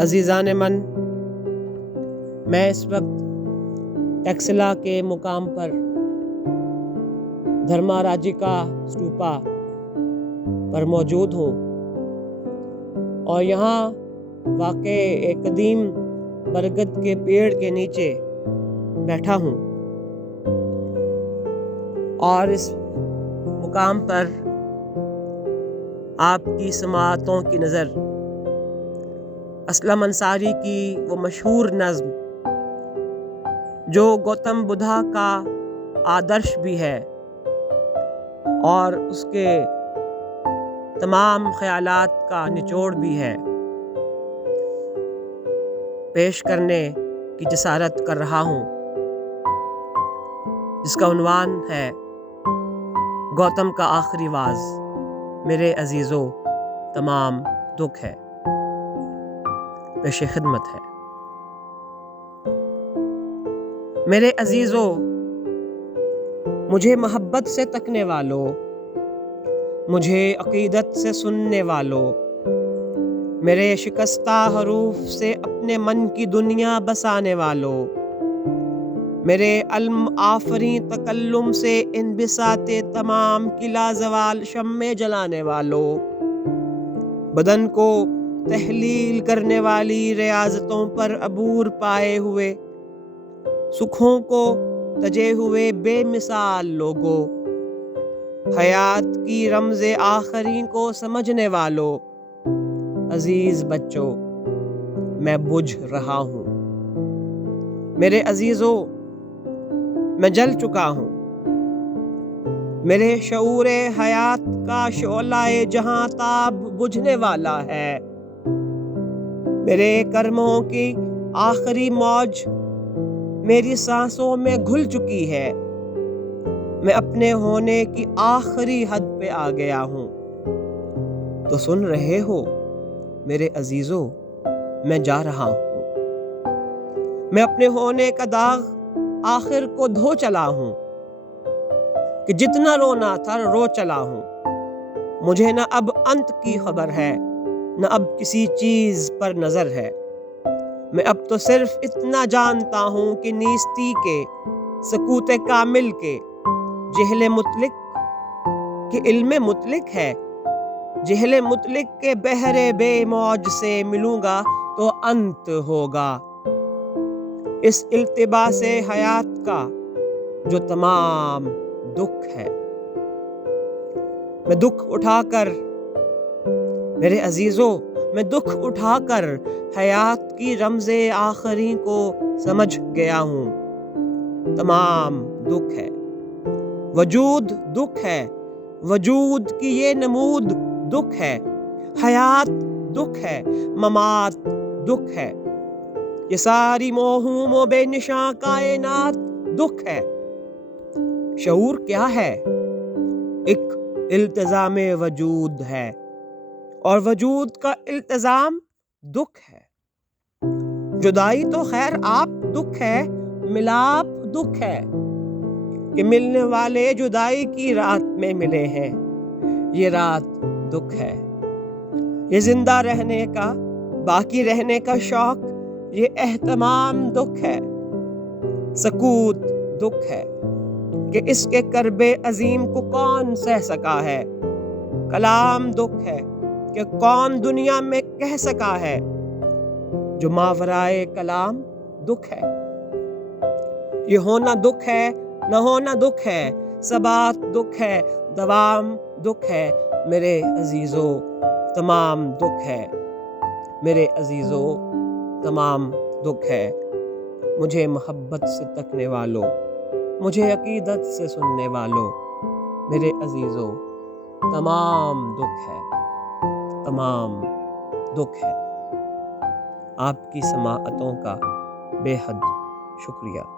عزیزان من، میں اس وقت ٹیکسلا کے مقام پر دھرما راجیکا اسٹوپا پر موجود ہوں اور یہاں واقع ایک قدیم برگد کے پیڑ کے نیچے بیٹھا ہوں اور اس مقام پر آپ کی سماعتوں کی نظر اسلم انصاری کی وہ مشہور نظم جو گوتم بدھا کا آدرش بھی ہے اور اس کے تمام خیالات کا نچوڑ بھی ہے، پیش کرنے کی جسارت کر رہا ہوں، جس کا عنوان ہے گوتم کا آخری واز۔ میرے عزیزو، تمام دکھ ہے، پیش خدمت ہے۔ میرے عزیزو، مجھے محبت سے تکنے والو، مجھے عقیدت سے سننے والو، میرے شکستہ حروف سے اپنے من کی دنیا بسانے والو، میرے علم آفریں تکلم سے ان بساط تمام کی لازوال شمع جلانے والو، بدن کو تحلیل کرنے والی ریاضتوں پر عبور پائے ہوئے، سکھوں کو تجے ہوئے بے مثال لوگو، حیات کی رمز آخری کو سمجھنے والو، عزیز بچوں، میں بجھ رہا ہوں۔ میرے عزیزو، میں جل چکا ہوں۔ میرے شعور حیات کا شعلہ جہاں تاب بجھنے والا ہے، میرے کرموں کی آخری موج میری سانسوں میں گھل چکی ہے، میں اپنے ہونے کی آخری حد پہ آ گیا ہوں۔ تو سن رہے ہو میرے عزیزو، میں جا رہا ہوں، میں اپنے ہونے کا داغ آخر کو دھو چلا ہوں، کہ جتنا رونا تھا رو چلا ہوں۔ مجھے نہ اب انت کی خبر ہے، نہ اب کسی چیز پر نظر ہے، میں اب تو صرف اتنا جانتا ہوں کہ نیستی کے سکوت کامل کے جہل مطلق کہ علم مطلق ہے، جہل مطلق کے بحر بے موج سے ملوں گا تو انت ہوگا اس التباس حیات کا جو تمام دکھ ہے۔ میں دکھ اٹھا کر، میرے عزیزو، میں دکھ اٹھا کر حیات کی رمز آخری کو سمجھ گیا ہوں۔ تمام دکھ ہے، وجود دکھ ہے، وجود کی یہ نمود دکھ ہے، حیات دکھ ہے، ممات دکھ ہے، یہ ساری موہوم و بے نشاں کائنات دکھ ہے۔ شعور کیا ہے؟ ایک التزام وجود ہے اور وجود کا التزام دکھ ہے۔ جدائی تو خیر آپ دکھ ہے، ملاپ دکھ ہے، کہ ملنے والے جدائی کی رات میں ملے ہیں، یہ رات دکھ ہے۔ یہ زندہ رہنے کا، باقی رہنے کا شوق، یہ اہتمام دکھ ہے۔ سکوت دکھ ہے کہ اس کے کرب عظیم کو کون سہ سکا ہے۔ کلام دکھ ہے کہ کون دنیا میں کہہ سکا ہے۔ جو ماورائے کلام دکھ ہے۔ یہ ہونا دکھ ہے، نہ ہونا دکھ ہے، ثبات دکھ ہے، دوام دکھ ہے۔ میرے عزیزو، تمام دکھ ہے۔ میرے عزیزو، تمام دکھ ہے۔ مجھے محبت سے تکنے والو، مجھے عقیدت سے سننے والو، میرے عزیزو، تمام دکھ ہے، تمام دکھ ہے۔ آپ کی سماعتوں کا بے حد شکریہ۔